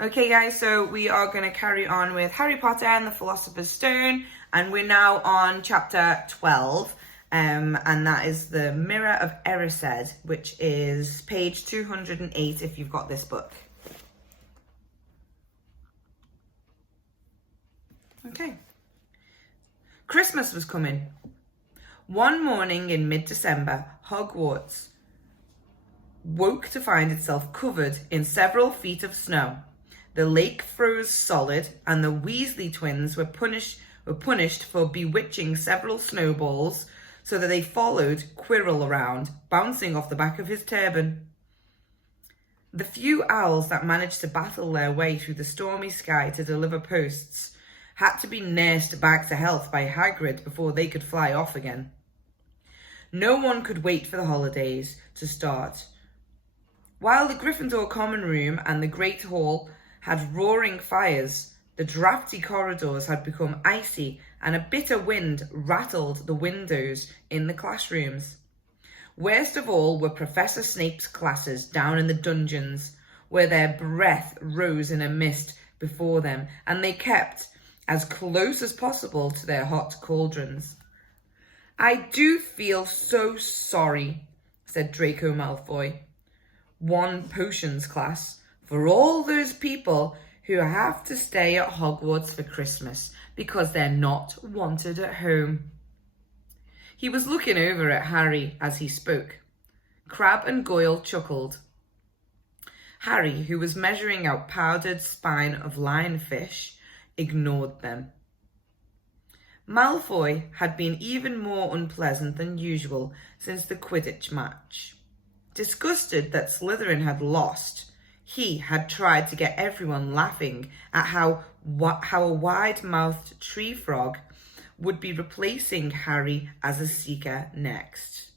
Okay guys, so we are going to carry on with Harry Potter and the Philosopher's Stone, and we're now on chapter 12, and that is the Mirror of Erised, which is page 208 if you've got this book. Okay. Christmas was coming. One morning in mid-December, Hogwarts woke to find itself covered in several feet of snow. The lake froze solid, and the Weasley twins were punished for bewitching several snowballs so that they followed Quirrell around, bouncing off the back of his turban. The few owls that managed to battle their way through the stormy sky to deliver posts had to be nursed back to health by Hagrid before they could fly off again. No one could wait for the holidays to start. While the Gryffindor common room and the Great Hall had roaring fires, the drafty corridors had become icy, and a bitter wind rattled the windows in the classrooms. Worst of all were Professor Snape's classes down in the dungeons, where their breath rose in a mist before them, and they kept as close as possible to their hot cauldrons. "I do feel so sorry," said Draco Malfoy, one potions class, "for all those people who have to stay at Hogwarts for Christmas because they're not wanted at home." He was looking over at Harry as he spoke. Crabbe and Goyle chuckled. Harry, who was measuring out powdered spine of lionfish, ignored them. Malfoy had been even more unpleasant than usual since the Quidditch match. Disgusted that Slytherin had lost, he had tried to get everyone laughing at how a wide-mouthed tree frog would be replacing Harry as a Seeker next.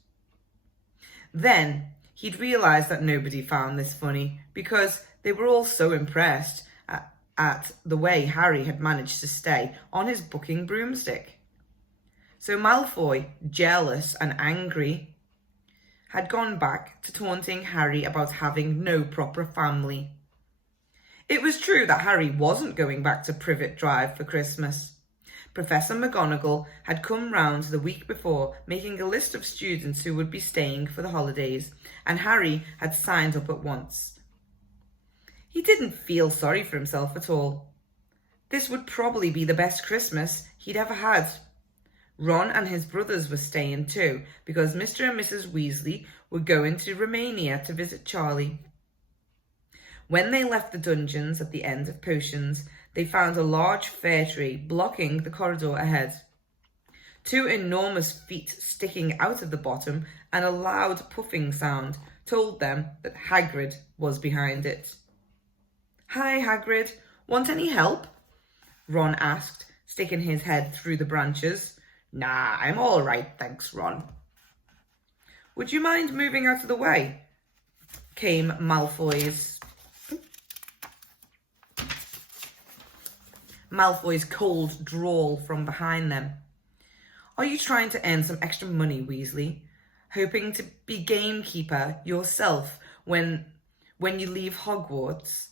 Then he'd realised that nobody found this funny because they were all so impressed at the way Harry had managed to stay on his booking broomstick. So Malfoy, jealous and angry, had gone back to taunting Harry about having no proper family. It was true that Harry wasn't going back to Privet Drive for Christmas. Professor McGonagall had come round the week before, making a list of students who would be staying for the holidays, and Harry had signed up at once. He didn't feel sorry for himself at all. This would probably be the best Christmas he'd ever had. Ron and his brothers were staying too, because Mr. and Mrs. Weasley were going to Romania to visit Charlie. When they left the dungeons at the end of potions, they found a large fir tree blocking the corridor ahead. Two enormous feet sticking out of the bottom and a loud puffing sound told them that Hagrid was behind it. "Hi, Hagrid. Want any help?" Ron asked, sticking his head through the branches. "Nah, I'm all right, thanks, Ron." "Would you mind moving out of the way?" came Malfoy's cold drawl from behind them. "Are you trying to earn some extra money, Weasley? Hoping to be gamekeeper yourself when you leave Hogwarts?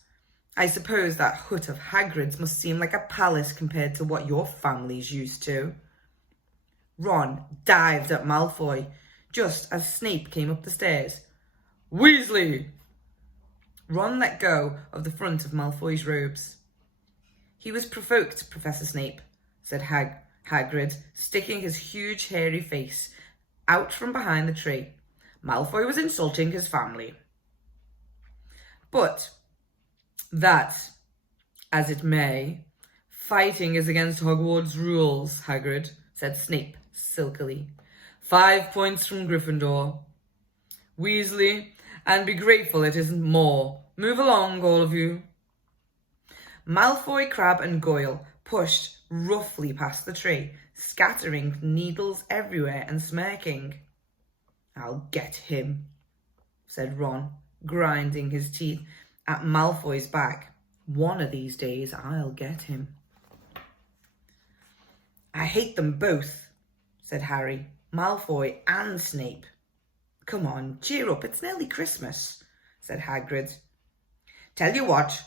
I suppose that hut of Hagrid's must seem like a palace compared to what your family's used to." Ron dived at Malfoy just as Snape came up the stairs. "Weasley!" Ron let go of the front of Malfoy's robes. "He was provoked, Professor Snape," said Hagrid, sticking his huge hairy face out from behind the tree. "Malfoy was insulting his family." "But that, as it may, fighting is against Hogwarts rules, Hagrid," said Snape silkily. 5 points from Gryffindor. Weasley, and be grateful it isn't more. Move along, all of you." Malfoy, Crabbe and Goyle pushed roughly past the tree, scattering needles everywhere and smirking. "I'll get him," said Ron, grinding his teeth at Malfoy's back. "One of these days I'll get him." "I hate them both," said Harry, "Malfoy and Snape." "Come on, cheer up, it's nearly Christmas," said Hagrid. "Tell you what,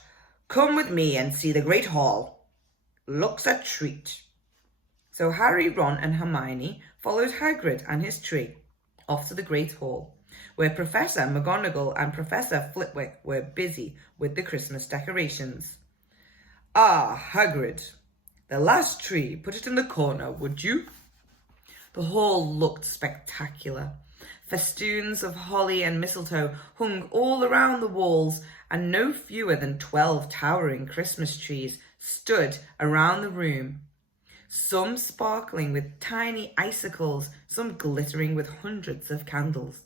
Come with me and see the Great Hall. Looks a treat. So Harry, Ron and Hermione followed Hagrid and his tree off to the Great Hall, where Professor McGonagall and Professor Flitwick were busy with the Christmas decorations. Ah, Hagrid, the last tree, put it in the corner, would you? The hall looked spectacular. Festoons of holly and mistletoe hung all around the walls, and no fewer than 12 towering Christmas trees stood around the room, some sparkling with tiny icicles, some glittering with hundreds of candles.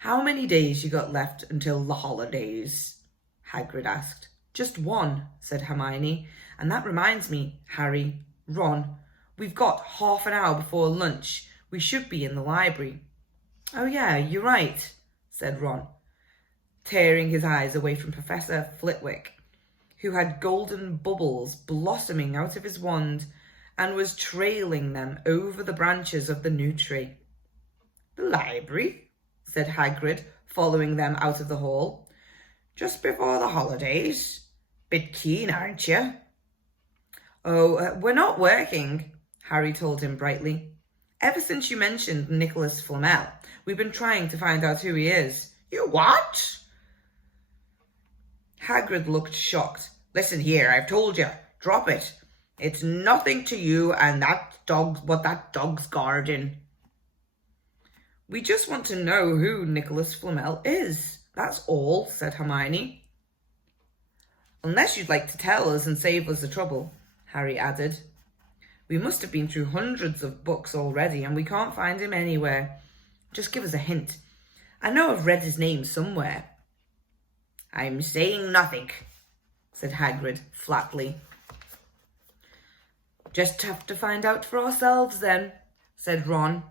How many days you got left until the holidays? Hagrid asked. Just one, said Hermione. And that reminds me, Harry, Ron, we've got half an hour before lunch. We should be in the library. Oh yeah, you're right, said Ron, tearing his eyes away from Professor Flitwick, who had golden bubbles blossoming out of his wand and was trailing them over the branches of the new tree. The library, said Hagrid, following them out of the hall. Just before the holidays. Bit keen, aren't you? Oh, we're not working, Harry told him brightly. Ever since you mentioned Nicholas Flamel, we've been trying to find out who he is. You what? Hagrid looked shocked. Listen here, I've told you. Drop it. It's nothing to you and that dog's garden. We just want to know who Nicholas Flamel is. That's all, said Hermione. Unless you'd like to tell us and save us the trouble, Harry added. We must have been through hundreds of books already and we can't find him anywhere. Just give us a hint. I know I've read his name somewhere. I'm saying nothing, said Hagrid flatly. Just have to find out for ourselves then, said Ron,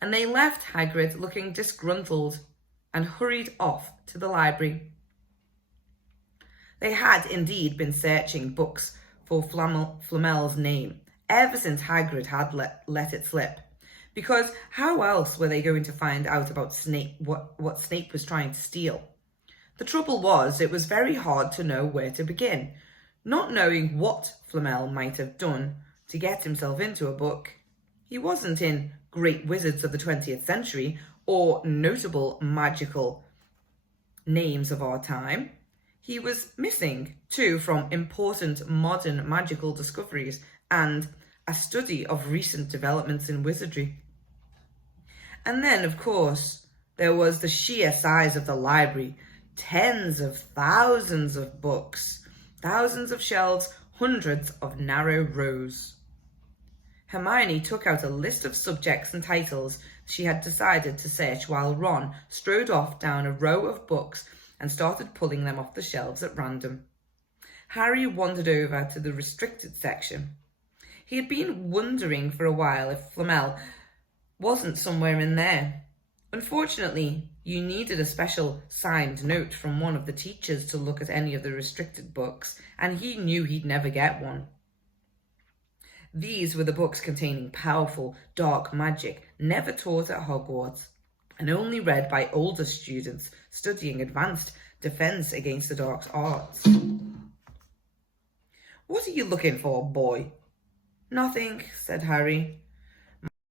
and they left Hagrid looking disgruntled and hurried off to the library. They had indeed been searching books for Flamel's name ever since Hagrid had let it slip, because how else were they going to find out about Snape, what Snape was trying to steal? The trouble was, it was very hard to know where to begin. Not knowing what Flamel might have done to get himself into a book, he wasn't in Great Wizards of the 20th Century or notable magical names of our time. He was missing, too, from important modern magical discoveries and a study of recent developments in wizardry. And then, of course, there was the sheer size of the library. Tens of thousands of books, thousands of shelves, hundreds of narrow rows. Hermione took out a list of subjects and titles she had decided to search while Ron strode off down a row of books and started pulling them off the shelves at random. Harry wandered over to the restricted section. He had been wondering for a while if Flamel wasn't somewhere in there. Unfortunately, you needed a special signed note from one of the teachers to look at any of the restricted books, and he knew he'd never get one. These were the books containing powerful, dark magic never taught at Hogwarts, and only read by older students studying advanced defense against the dark arts. What are you looking for, boy? Nothing, said Harry.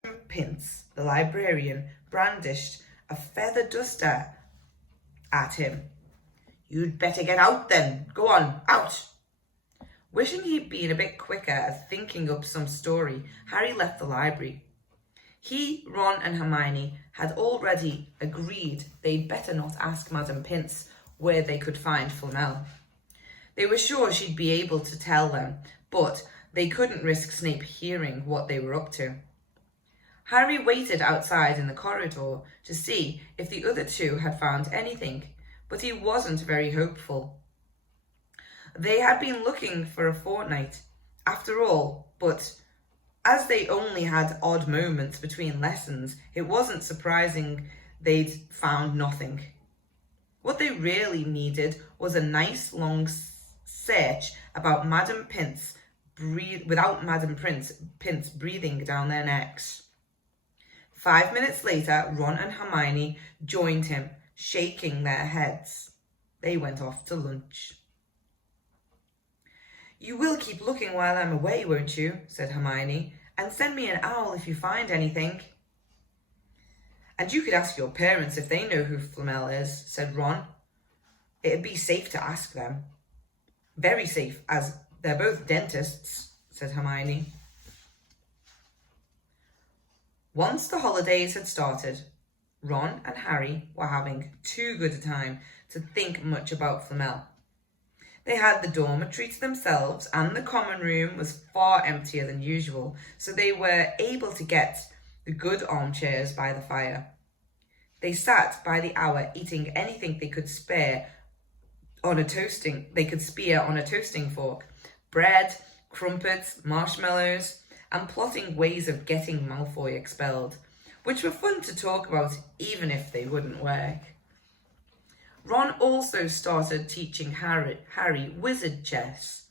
Madam Pince, the librarian, brandished a feather duster at him. You'd better get out then. Go on, out. Wishing he'd been a bit quicker at thinking up some story, Harry left the library. He, Ron and Hermione had already agreed they'd better not ask Madam Pince where they could find Flamel. They were sure she'd be able to tell them, but they couldn't risk Snape hearing what they were up to. Harry waited outside in the corridor to see if the other two had found anything, but he wasn't very hopeful. They had been looking for a fortnight, after all, but as they only had odd moments between lessons, it wasn't surprising they'd found nothing. What they really needed was a nice long search about Madam Pince without Madam Pince breathing down their necks. 5 minutes later, Ron and Hermione joined him, shaking their heads. They went off to lunch. "You will keep looking while I'm away, won't you?" said Hermione, "and send me an owl if you find anything." "And you could ask your parents if they know who Flamel is," said Ron. "It'd be safe to ask them." "Very safe, as they're both dentists," said Hermione. Once the holidays had started, Ron and Harry were having too good a time to think much about Flamel. They had the dormitory to themselves, and the common room was far emptier than usual, so they were able to get the good armchairs by the fire. They sat by the hour eating anything they could spear on a toasting fork: bread, crumpets, marshmallows, and plotting ways of getting Malfoy expelled, which were fun to talk about even if they wouldn't work. Ron also started teaching Harry wizard chess.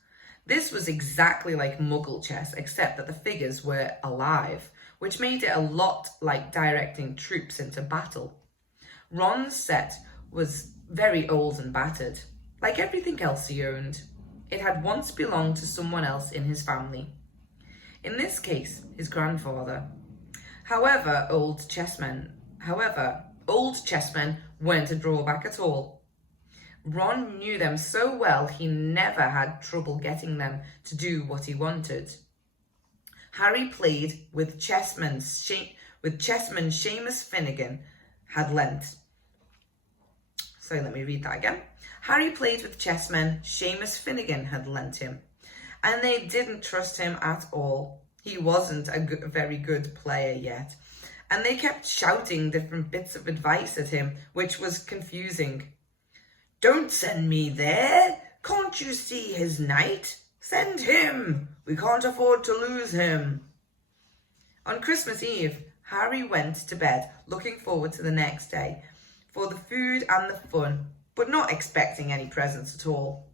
This was exactly like Muggle chess, except that the figures were alive, which made it a lot like directing troops into battle. Ron's set was very old and battered, like everything else he owned. It had once belonged to someone else in his family. In this case, his grandfather. However, old chessmen weren't a drawback at all. Ron knew them so well he never had trouble getting them to do what he wanted. Harry played with chessman Seamus Finnegan had lent. So let me read that again. Harry played with chessman Seamus Finnegan had lent him, and they didn't trust him at all. He wasn't a very good player yet, and they kept shouting different bits of advice at him, which was confusing. "Don't send me there! Can't you see his knight? Send him! We can't afford to lose him." On Christmas Eve, Harry went to bed looking forward to the next day for the food and the fun, but not expecting any presents at all.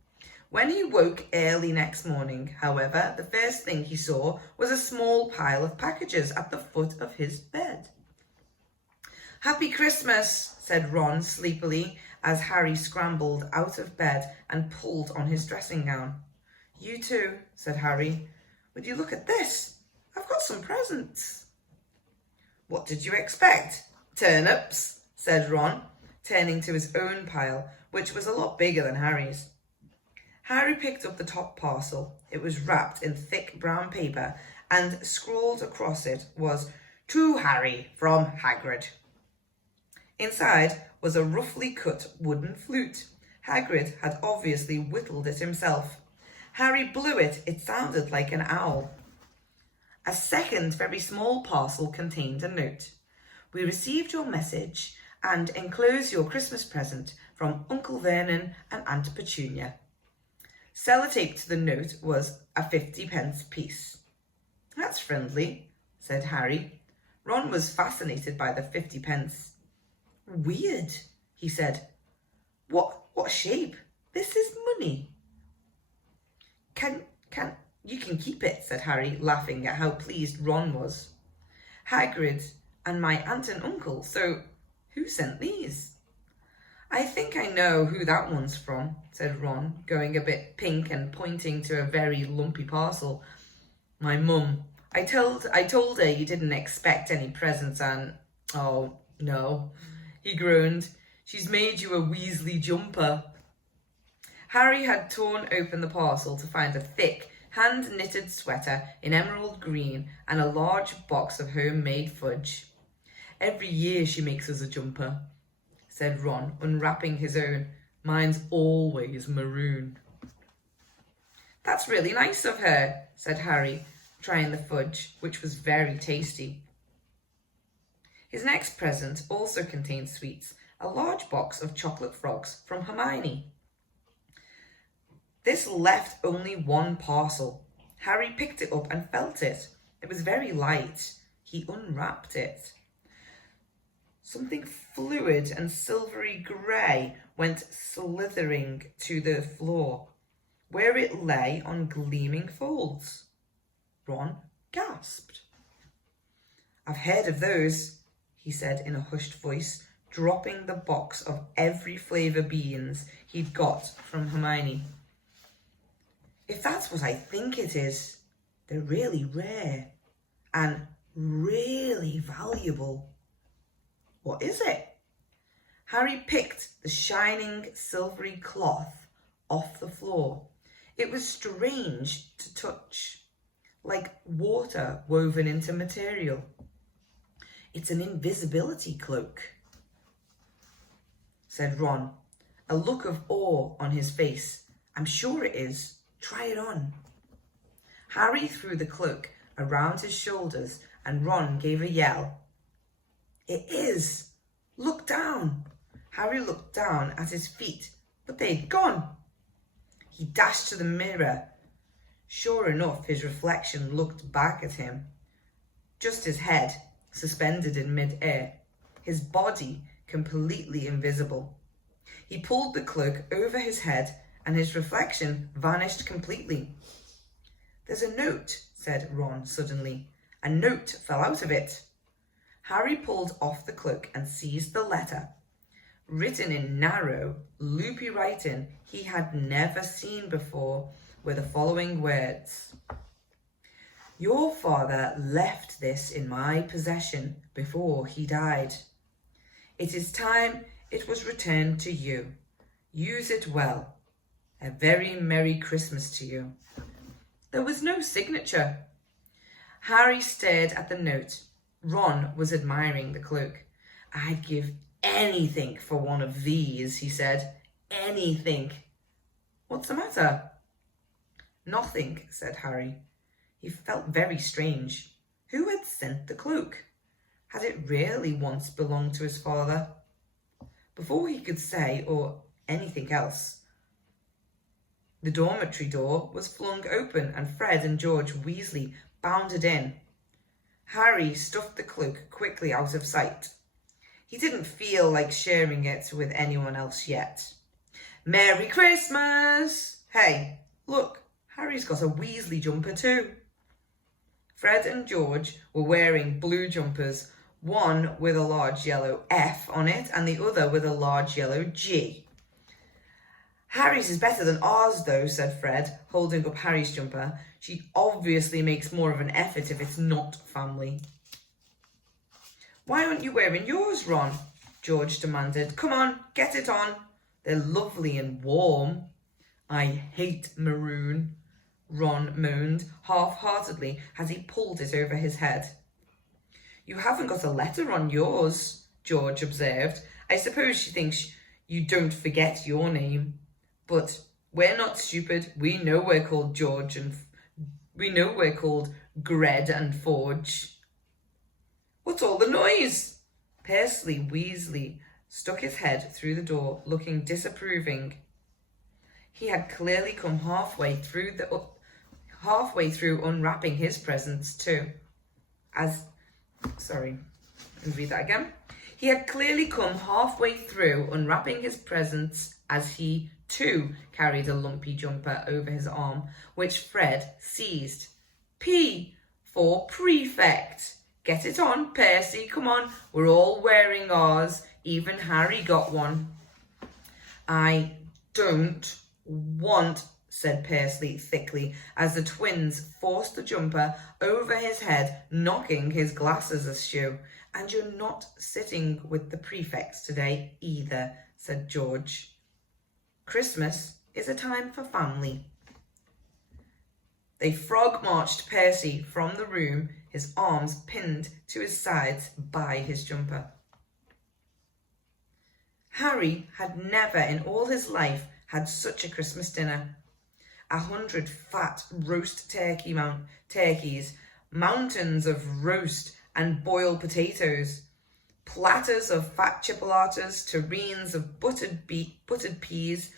When he woke early next morning, however, the first thing he saw was a small pile of packages at the foot of his bed. "Happy Christmas," said Ron sleepily as Harry scrambled out of bed and pulled on his dressing gown. "You too," said Harry. "Would you look at this? I've got some presents." "What did you expect? Turnips?" said Ron, turning to his own pile, which was a lot bigger than Harry's. Harry picked up the top parcel. It was wrapped in thick brown paper, and scrawled across it was, "To Harry from Hagrid." Inside was a roughly cut wooden flute. Hagrid had obviously whittled it himself. Harry blew it. It sounded like an owl. A second very small parcel contained a note. "We received your message and enclose your Christmas present from Uncle Vernon and Aunt Petunia." Sellotaped to the note was a 50p piece. "That's friendly," said Harry. Ron was fascinated by the 50p. "Weird," he said. What shape? This is money." You can keep it," said Harry, laughing at how pleased Ron was. "Hagrid and my aunt and uncle, so who sent these?" "I think I know who that one's from," said Ron, going a bit pink and pointing to a very lumpy parcel. "My mum. I told her you didn't expect any presents and..." "Oh, no," he groaned. "She's made you a Weasley jumper." Harry had torn open the parcel to find a thick, hand-knitted sweater in emerald green and a large box of homemade fudge. "Every year she makes us a jumper," said Ron, unwrapping his own. "Mine's always maroon." "That's really nice of her," said Harry, trying the fudge, which was very tasty. His next present also contained sweets, a large box of chocolate frogs from Hermione. This left only one parcel. Harry picked it up and felt it. It was very light. He unwrapped it. Something fluid and silvery grey went slithering to the floor, where it lay on gleaming folds. Ron gasped. "I've heard of those," he said in a hushed voice. dropping the box of every flavour beans he'd got from Hermione. If that's what I think it is, they're really rare and really valuable. What is it? Harry picked the shining silvery cloth off the floor. It was strange to touch, like water woven into material. It's an invisibility cloak, said Ron, a look of awe on his face. I'm sure it is. Try it on. Harry threw the cloak around his shoulders and Ron gave a yell. It is! Look down! Harry looked down at his feet, but they'd gone. He dashed to the mirror. Sure enough, his reflection looked back at him. Just his head, suspended in mid-air, his body completely invisible. He pulled the cloak over his head and his reflection vanished completely. There's a note, said Ron suddenly. A note fell out of it. Harry pulled off the cloak and seized the letter. Written in narrow, loopy writing he had never seen before were the following words. Your father left this in my possession before he died. It is time it was returned to you. Use it well. A very Merry Christmas to you. There was no signature. Harry stared at the note. Ron was admiring the cloak. I'd give anything for one of these, he said. Anything. What's the matter? Nothing, said Harry. He felt very strange. Who had sent the cloak? Had it really once belonged to his father? Before he could say or anything else, the dormitory door was flung open and Fred and George Weasley bounded in. Harry stuffed the cloak quickly out of sight. He didn't feel like sharing it with anyone else yet. Merry Christmas! Hey, look, Harry's got a Weasley jumper too. Fred and George were wearing blue jumpers, one with a large yellow F on it and the other with a large yellow G. Harry's is better than ours though, said Fred, holding up Harry's jumper. She obviously makes more of an effort if it's not family. Why aren't you wearing yours, Ron? George demanded. Come on, get it on. They're lovely and warm. I hate maroon, Ron moaned half-heartedly as he pulled it over his head. You haven't got a letter on yours, George observed. I suppose she thinks you don't forget your name. But we're not stupid. We know we're called George and we know we're called Gred and Forge. What's all the noise? Percy Weasley stuck his head through the door, looking disapproving. He had clearly come halfway through unwrapping his presents too. He had clearly come halfway through unwrapping his presents as he too carried a lumpy jumper over his arm, which Fred seized. P for prefect. Get it on, Percy, come on. We're all wearing ours. Even Harry got one. I don't want, said Percy thickly, as the twins forced the jumper over his head, knocking his glasses askew. And you're not sitting with the prefects today either, said George. Christmas is a time for family. They frog-marched Percy from the room, his arms pinned to his sides by his jumper. Harry had never in all his life had such a Christmas dinner. 100 fat roast turkeys, mountains of roast and boiled potatoes, platters of fat chipolatas, tureens of buttered peas,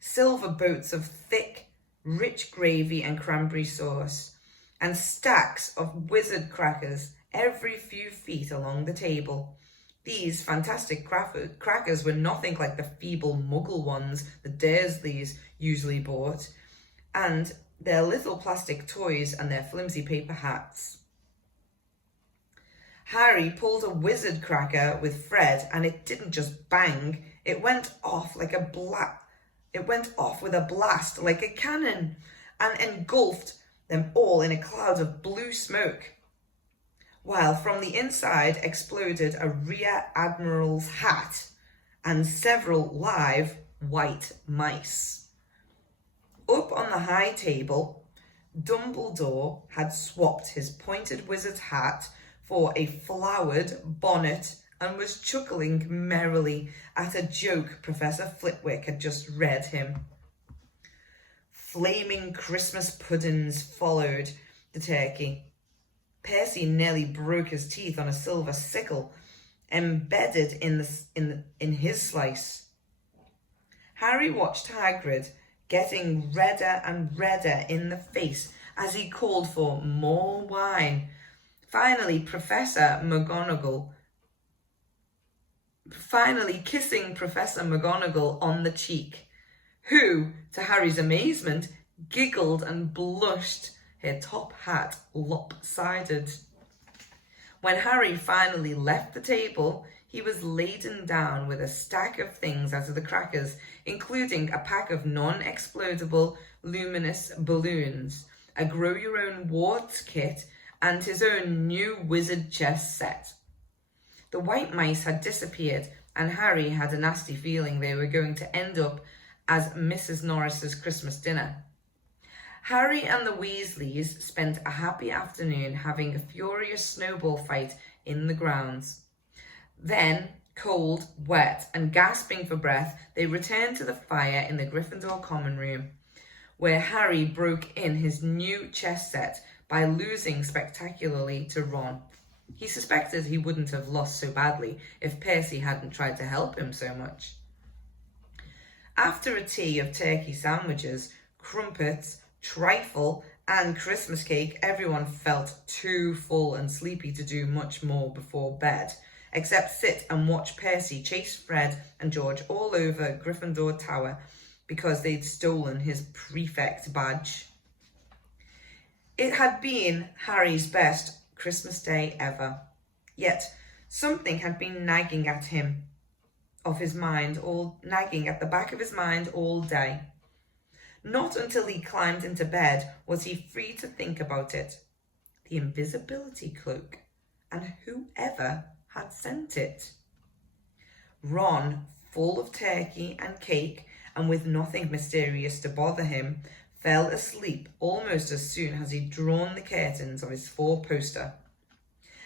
silver boats of thick, rich gravy and cranberry sauce, and stacks of wizard crackers every few feet along the table. These fantastic crackers were nothing like the feeble muggle ones the Dursleys usually bought, and their little plastic toys and their flimsy paper hats. Harry pulled a wizard cracker with Fred, and it didn't just bang, it went off with a blast like a cannon and engulfed them all in a cloud of blue smoke. While from the inside exploded a rear admiral's hat and several live white mice. Up on the high table, Dumbledore had swapped his pointed wizard's hat for a flowered bonnet and was chuckling merrily at a joke Professor Flitwick had just read him. Flaming Christmas puddings followed the turkey. Percy nearly broke his teeth on a silver sickle embedded in his slice. Harry watched Hagrid getting redder and redder in the face as he called for more wine. Finally kissing Professor McGonagall on the cheek, who, to Harry's amazement, giggled and blushed, her top hat lopsided. When Harry finally left the table, he was laden down with a stack of things out of the crackers, including a pack of non-explodable luminous balloons, a grow-your-own warts kit, and his own new wizard chess set. The white mice had disappeared, and Harry had a nasty feeling they were going to end up as Mrs. Norris's Christmas dinner. Harry and the Weasleys spent a happy afternoon having a furious snowball fight in the grounds. Then, cold, wet, and gasping for breath, they returned to the fire in the Gryffindor common room, where Harry broke in his new chess set by losing spectacularly to Ron. He suspected he wouldn't have lost so badly if Percy hadn't tried to help him so much. After a tea of turkey sandwiches, crumpets, trifle, and Christmas cake, everyone felt too full and sleepy to do much more before bed, except sit and watch Percy chase Fred and George all over Gryffindor Tower because they'd stolen his prefect badge. It had been Harry's best Christmas day ever, yet something had been nagging at the back of his mind all day. Not until he climbed into bed was he free to think about it. The invisibility cloak, and whoever had sent it. Ron, full of turkey and cake and with nothing mysterious to bother him, fell asleep almost as soon as he'd drawn the curtains of his four-poster.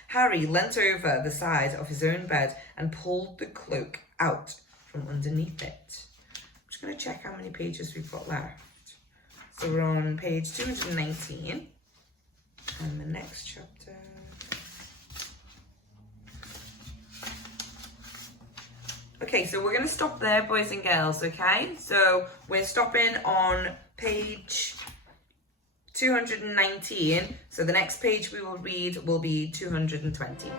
Harry leant over the side of his own bed and pulled the cloak out from underneath it. I'm just going to check how many pages we've got left. So we're on page 219 and the next chapter. Okay, so we're going to stop there, boys and girls, okay? So we're stopping on page 219. So the next page we will read will be 220.